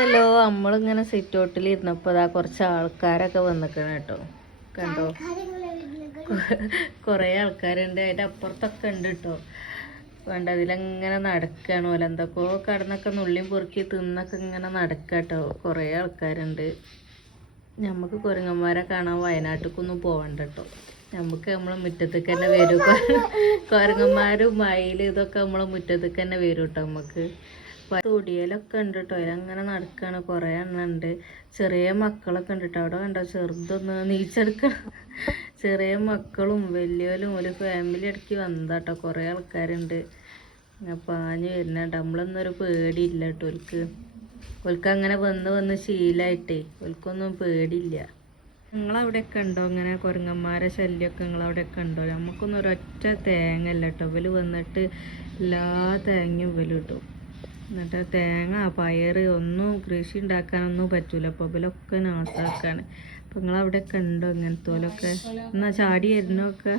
Hello, നമ്മളിങ്ങനെ sit ഔട്ടിൽ ഇരുന്നപ്പോൾ അതാ കുറച്ച് ആൾക്കാരൊക്കെ വന്നിക്കണം കേട്ടോ. കണ്ടോ, കുറേ ആൾക്കാരുണ്ട്. അതിൻ്റെ അപ്പുറത്തൊക്കെ ഉണ്ട് കേട്ടോ. വേണ്ട, അതിലങ്ങനെ നടക്കുകയാണ് പോലെ എന്തൊക്കെയോ കടന്നൊക്കെ നുള്ളിയും പൊറുക്കി തിന്നൊക്കെ ഇങ്ങനെ നടക്കുക കേട്ടോ. കുറേ ആൾക്കാരുണ്ട്. നമുക്ക് കുരങ്ങന്മാരെ കാണാൻ വയനാട്ടിലേക്കൊന്നും പോകണ്ട കേട്ടോ. നമുക്ക് നമ്മളെ മുറ്റത്തേക്ക് തന്നെ വരും. കുരങ്ങന്മാരും മയിലും ഇതൊക്കെ നമ്മളെ മുറ്റത്തേക്ക് തന്നെ വരും കേട്ടോ. നമുക്ക് തൊടിയലൊക്കെ ഉണ്ട് കേട്ടോ. അതിലങ്ങനെ നടക്കുകയാണ്. കുറേ എണ്ണം ഉണ്ട്. ചെറിയ മക്കളൊക്കെ ഉണ്ട് കേട്ടോ. അവിടെ കണ്ടോ, ചെറുതൊന്ന് നീച്ചെടുക്കണം. ചെറിയ മക്കളും വലിയവരും ഒരു ഫാമിലി ഇടയ്ക്ക് വന്നതാട്ടോ. കുറേ ആൾക്കാരുണ്ട്. പാഞ്ഞ് വരുന്നുണ്ട്. നമ്മളൊന്നൊരു പേടിയില്ല കേട്ടോ. ഓൽക്ക് അങ്ങനെ വന്ന് ശീലമായിട്ടേ ഓൽക്കൊന്നും പേടിയില്ല. നിങ്ങളവിടെയൊക്കെ ഉണ്ടോ ഇങ്ങനെ കുരങ്ങന്മാരെ ശല്യമൊക്കെ? നിങ്ങളവിടെയൊക്കെ ഉണ്ടോ? നമുക്കൊന്നും ഒരൊറ്റ തേങ്ങ അല്ല കേട്ടോ. ഇവല് വന്നിട്ട് എല്ലാ തേങ്ങയും ഇവല് കിട്ടും. എന്നിട്ട് തേങ്ങ പയറ് ഒന്നും കൃഷി ഉണ്ടാക്കാനൊന്നും പറ്റൂല. അപ്പോൾ ഇവലൊക്കെ നാശാക്കാണ്. അപ്പം നിങ്ങളവിടെയൊക്കെ ഉണ്ടോ ഇങ്ങനത്തെ പോലൊക്കെ? എന്നാൽ ചാടി വരുന്നൊക്കെ